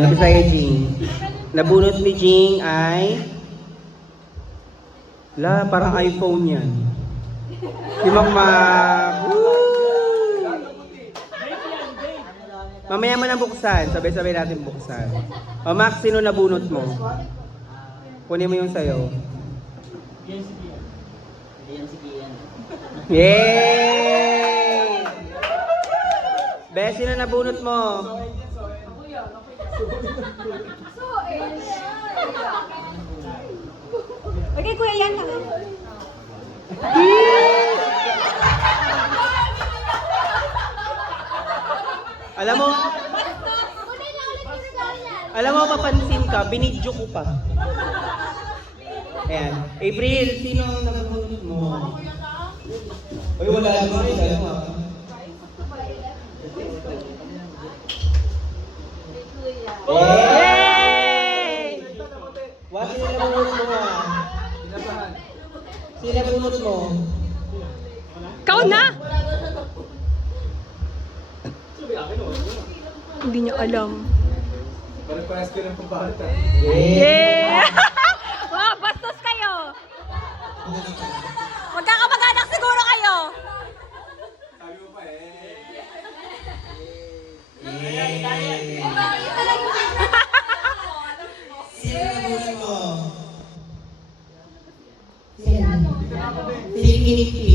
Ayan, nabisa kay Jing. Nabunot ni Jing ay... La, parang iPhone yan. Si Makmak. Mamaya mo nang buksan. Sabay-sabay natin buksan. O Max, sino nabunot mo? Kunin mo yung sayo. Yay! Be, sino nabunot mo? Okay, kuya, yan lang. Alam mo, papansin ka, binidyo ko pa. Ayan. April, sino ang nabunot mo? Uy, wala naman yung dalawa. Yay! Wa, sino nabunot mo nga? Sino nabunot mo? Ikaw na! Hindi niya alam. Parang-parehas ka ng pabata. Yeah! Wow, bastos kayo! Magkakamag-anak siguro kayo! Sabi mo pa eh. Sino nabunot mo? Si Kiniki.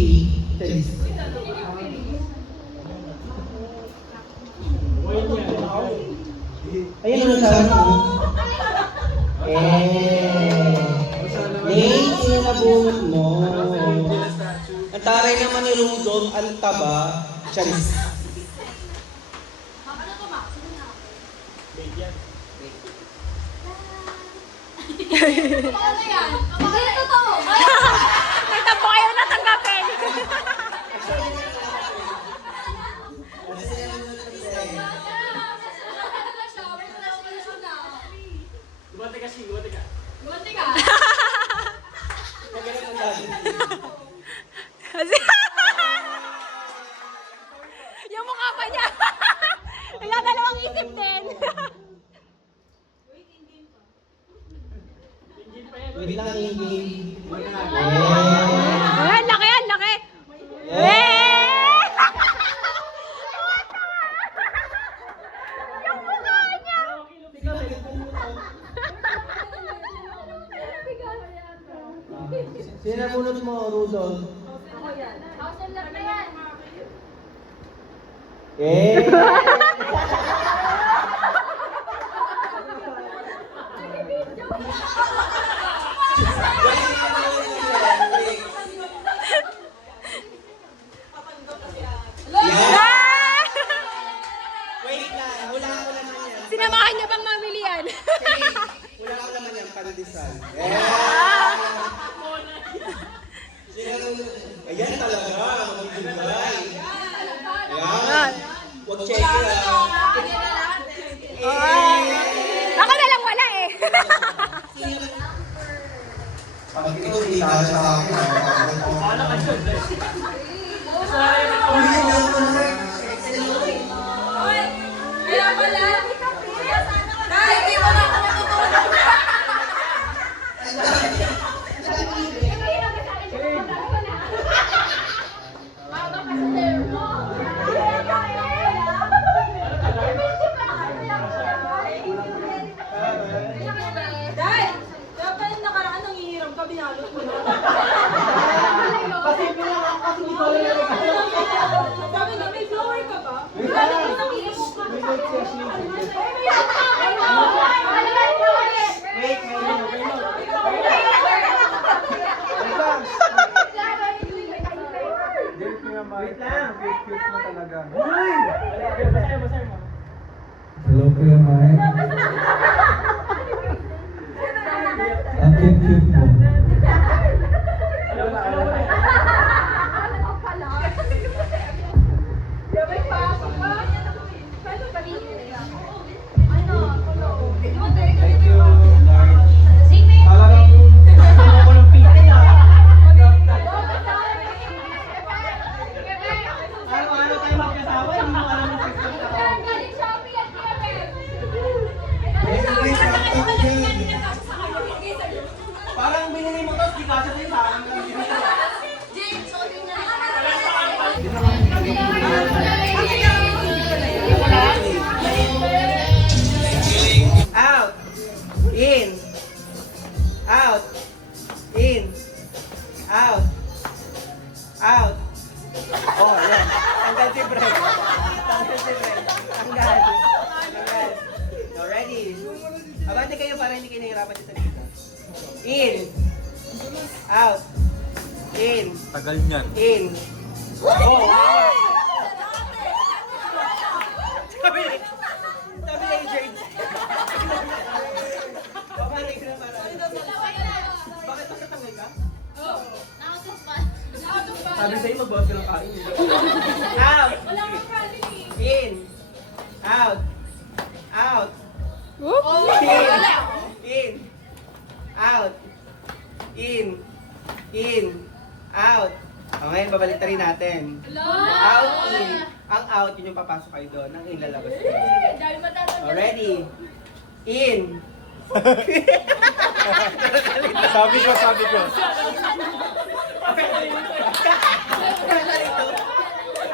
Ayun ang sabi mo. Nate, sino nabunot mo? Ang taray naman ni Rudolph, ang taba. Charis. May tampo kayo na tanggapin! Yung mukha pa niya! Nagdadalawang isip din! Wait lang, Ingin. Ayan, laki yan, laki! Yung mukha niya! Sino nabunot mo, Rudolph? Eh! Wait lang, wala ko naman yan. Sinamahan niya bang mamili yan? Wala ko naman yan, pandesal. Ayan talaga, magbibigay. Ayan. Huwag check lang. Ako na lang wala eh. Pag ito kita sa akin, Kaya pala. Kahit di mo na ako matutulog. Dahil, dapat yung nakaraan nang hihiram ka, binalot mo na. Kasi pinaka kasi hindi ko lang sabi na, may flower ka ba? Sabi ko, nangihimo ka. Wait lang. Cute mo talaga. hello Kuya Mike. Ang cute mo. Out. In. Tagal niyan. In. Oh, wow. Sabi ni AJ. Bakit ka na para? Bakit pa katangay ka? Sabi sa'yo, magbawas ka ng kain. Out. In. Out. Out. In. Out. In. In. Out. O ngayon, babalik rin natin. Out, in. Ang out, yun yung papasok kayo doon. Ang in, lalabas kayo. O, ready? In. Sabi ko.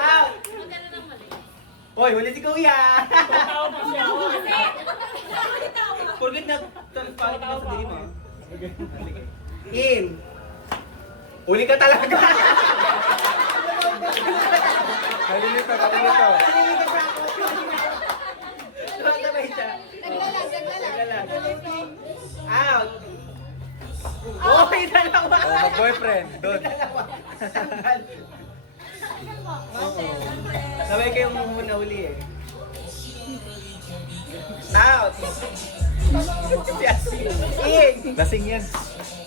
Out. Hoy, huli si Kuya. Forget na. Pangit na sa dili mo. In. Huli ka talaga. Kalilito. Sabay siya. Naglalag. Out. Hoy, dalawa. Mag-boyfriend. Doon. Sabay kayong muna uli eh. Out. In. Lasing yan.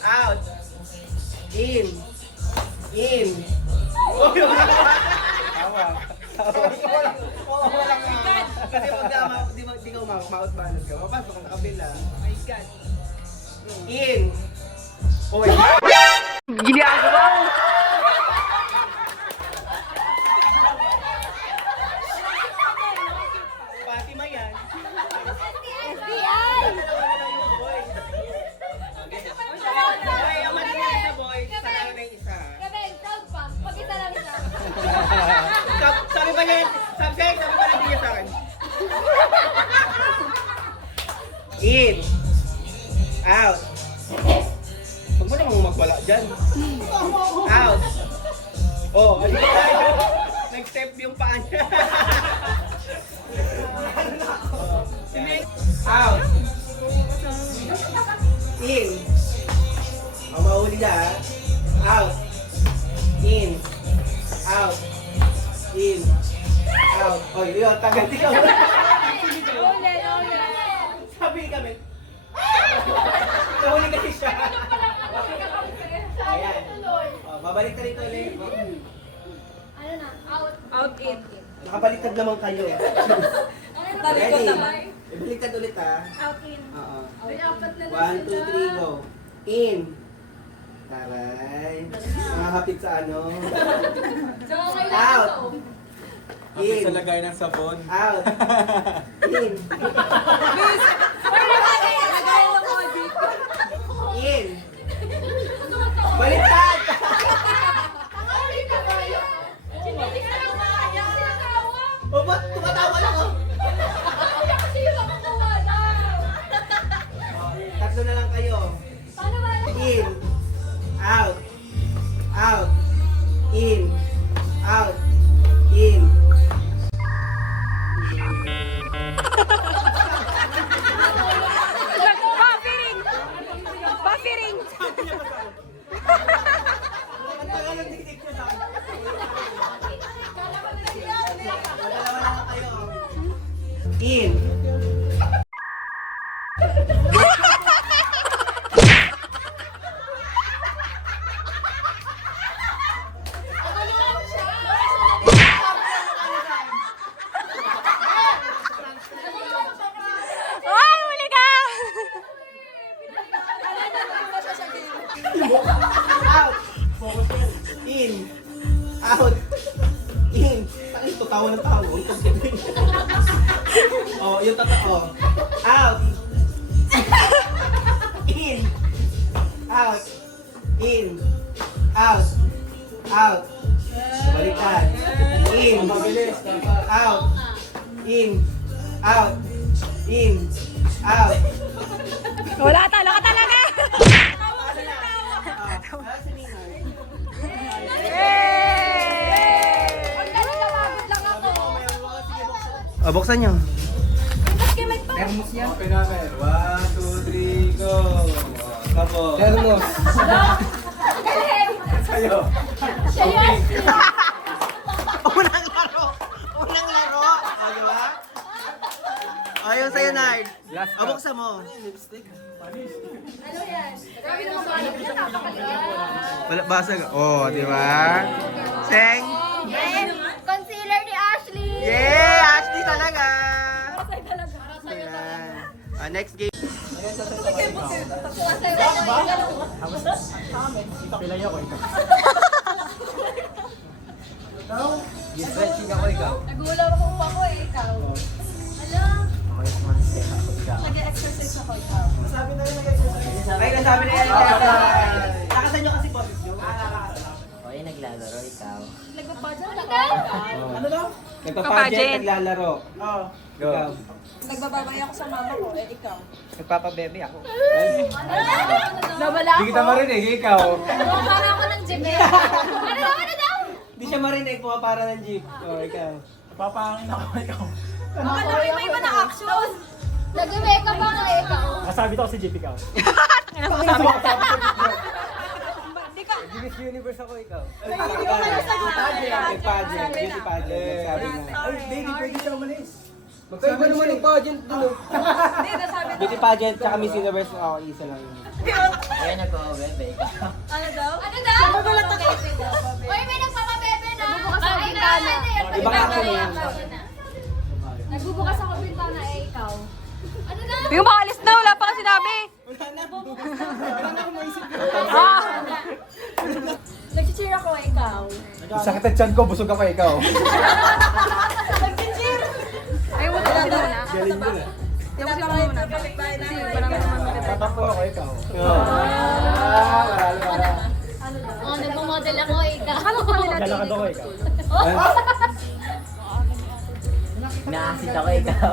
Out. In. In. Oh, yung Tawa. walang kasi pag di ka ma-outbalance ka, mapasok ka sa kabila. My God. In. Oy. Ginagawa mo. Fatima yan. Dalawa na lang yung boy. Boy, ang mali na isa boy. Sanalo na yung isa. Sabi ba niya, sabi ba na niya sa akin? In. Out. Huwag mo namang magwala dyan. Out. Oh, ano ba tayo? Nag-step yung paa niya. Out. In. Ang mahuli na ha. Out. In. Out. In. Out. Oy, yun, tagal di ka. Sabi kami. Nahuli kasi siya. Ayan. Oh, babalik na rito ulit. Out in. Nakabaliktad naman kayo. Talikod naman. Ibaliktad ulit ha. Out in. Oo. Ay, apat na 1, lang 2, 3, go. In. Taray. Nakahapit sa ano. Out. Kapit sa In. lagay ng sabon. Out. In. In. Baliktad. O ba't tumatawa lang oh? Tatlo na lang kayo. In. Out. Out. In. Out. In. Buffering! Ang tagal ng tiktik niyo sa akin. Dalawa na lang kayo. In. Ay, huli ka! Out. In. Out. In. Saan ito? Tawa ng tawa. Oh, yung totoo. Out. In. Out. In. Out. Out. Baliktad. In. Out. In. Out. In. Out. Wala talaga talaga! Ang galing namagod lang ako. Oh, buksan nyo. Open namin. 1, 2, 3, go. Tapos. Termos. Kayo. Siya yan. Unang laro! Unang laro! O, di ba? O, yung sa'yo, Nard. Last O, buksan mo. Ano yan? Grabe naman ba? Wala, basag. O, di ba? Seng? Yes! Concealer ni Ashley! Yeah! Ashley talaga! Parasay talaga. Ayan. Next game. Pilay ako ikaw. Stretching ako ikaw. Nagulang ako ako eh, ikaw. Ala? Nag-exercise ako ikaw. Ay, nasabi na yan. Nakasan nyo kasi boses nyo. Oy, naglalaro ikaw. Nagpapadya ka ba? Ano daw? Nagpa-pageant, naglalaro. Oo. Ikaw. Nagbababay ako sa mama ko, eh ikaw. Nagpapabebe ako. Nawala Hindi kita marinig, ikaw. Para ako ng gym eh. Ano daw? Hindi siya marinig, pumapara ng jeep. O, ikaw. Papangin ako ikaw. Ano may iba na action? Nag-make up ako eh, ikaw. Masabi to si JP ikaw. Miss Universe ako ikaw. Nag-pageant. Nag-pageant, beauty pageant. Nagsabi na. Ay, Lady, pwede siya umalis. Magkaiba naman yung pageant dun. Beauty pageant, tsaka Miss Universe, ako isa lang yun. Oy, nagko-bebe ikaw. Ano daw? Ano daw? Uy, may nagpapabebe na. Nagbubukas ako bintana. Ibang action yan. Nagbubukas ako bintana eh, ikaw. Ano daw? Yung maalis na, wala pa ka sinabi. Nag-cheer ako eh, ikaw. Sakit ang tiyan ko, busog ako ikaw. Nag-cheer. Ay, wala na muna. Galing mo na. Tapusin mo muna. Kasi wala naman maganda. Tatakbo ako ikaw. Oh, nagmo-model ako eh, ikaw. Lalakad ako ikaw. Naasit ako ikaw.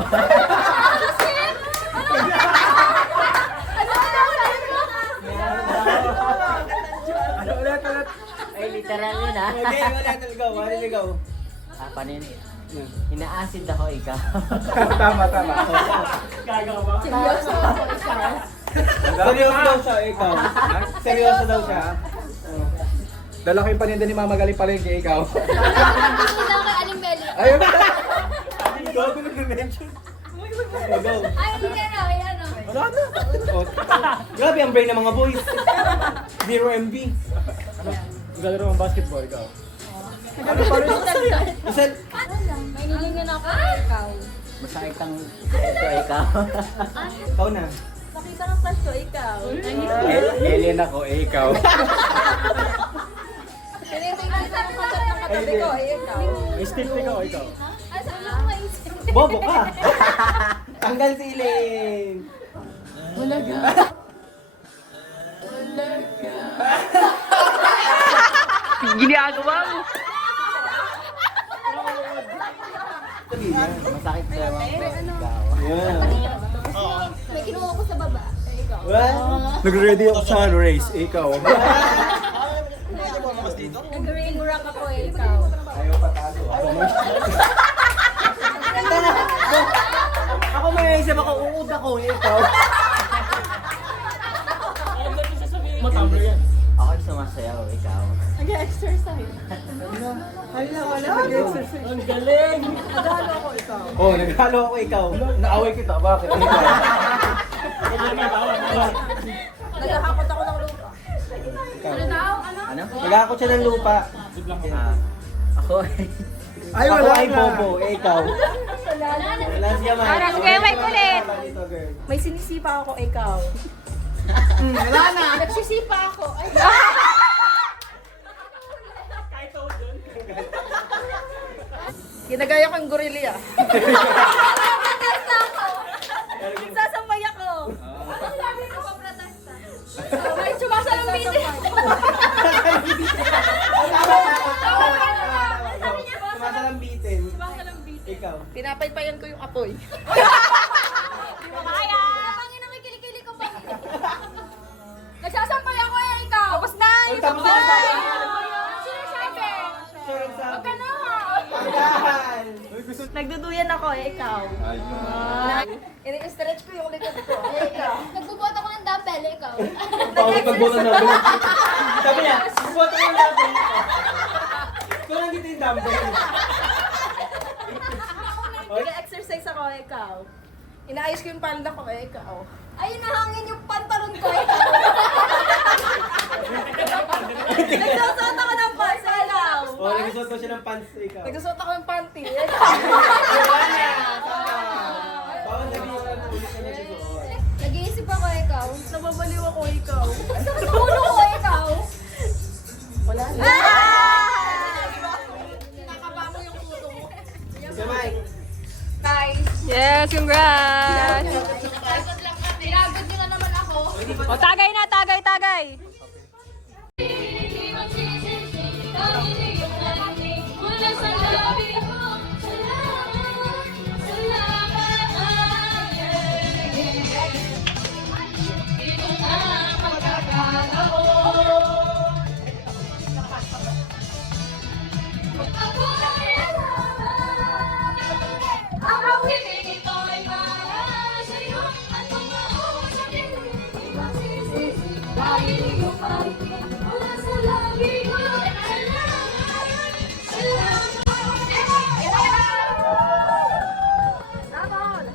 Ano ulit, ulit? Ay, literal yun ah. Okay, wala naligaw, wala naligaw. Paano yun? Inaasid ako ikaw. Tama, tama. Gaga ka ba? Seryoso ako, ikaw. Seryoso daw siya, ikaw. Seryoso daw siya. Dala ko yung paninda ni Mama Galing Palengke, ikaw. Gusto lang kay Aling Meli. Ayun na! Gago nag-mention. Go. Ay, hindi ka na, ano. Wala na. Oh, grabe ang brain ng mga boys. 0 MB. Galaro ang basketball, ikaw. Ano pa rin? Isa, May nilingan ako eh, ikaw. Masakit ang ito ikaw. ikaw na. Nakita ng flash ko, ikaw. Alien ako, ikaw. Tinitingnan kita ng katat ng katabi ko, eh, ikaw. May stick ikaw, ikaw. Ay, saan lang maisip? Bobo ka. Tanggal siling. Ginagawa mo. Masakit sa ewan ko ikaw. Yeah. May kinuha ko sa baba. Eh, ikaw. What? Nag-ready ako sa race, ikaw. Nag-rain rock ako eh, ikaw. Ayaw patalo. Ako may isip ako, uud ako, ikaw. Ako yung sumasayaw, ikaw. Nag-exercise. Oh, naghalo ako, ikaw. Naaway kita, bakit? Ikaw. Naghahakot ako ng lupa. Ano daw? Ano? Ano? Nagkakot siya ng lupa. Ah, ako Ay, Ako wala ay na. bobo, ikaw. Wala siya man. Para sige, may kulit. Dito, girl. May sinisipa ako, ikaw. Wala na. Nagsisipa ako. Ay, Ginagaya ko yung gorilla. protesta ako. Nagsasambay ako. Ano sabi ko pa protesta? May tsumasa ng bitin. Sumasalambitin. Ikaw. Pinapaypayan ko yung apoy. Kaya! Pangin may kilikili ko pa. Nagsasampay ako eh, ikaw. Tapos na! Ay, tapos na tayo. Sino sabi? Sure, Huwag sabi. ka na! Pagkahan. Nagduduyan ako eh, ikaw. I-stretch ko yung likod ko. Eh, ikaw. Nagbubuhat ako ng dumbbell, ikaw. Pangit pagbuto na. Sabi niya, susuot ko yung dumbbell ko. So, nandito yung dumbbell. Nag-exercise ako, ikaw. Inaayos ko yung panda ko, ikaw. Ay, nahangin yung pantalon ko, ikaw. Nagsusot ako ng pants, ikaw. O, nagsusuot ko siya ng pants ikaw. Nagsusot ako ng panty, Wala na. Tama. Bawal na biyo na ulit na nagsusuot. Nag-iisip ako, ikaw. Nababaliw ako, ikaw. Ang sakit ng ulo ko, ikaw. Wala na. Kinakaba mo yung puto mo. Sige, Mike. Guys, Yes, congrats! pinagod nyo na naman ako. O, tagay na, tagay, tagay! Ang hawin ito'y para sa'yo at mga usapin magsisisi dahil iyong pagiging mula sa labi ko. Salamat, salamat!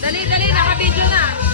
Dali, dali, naka-video na.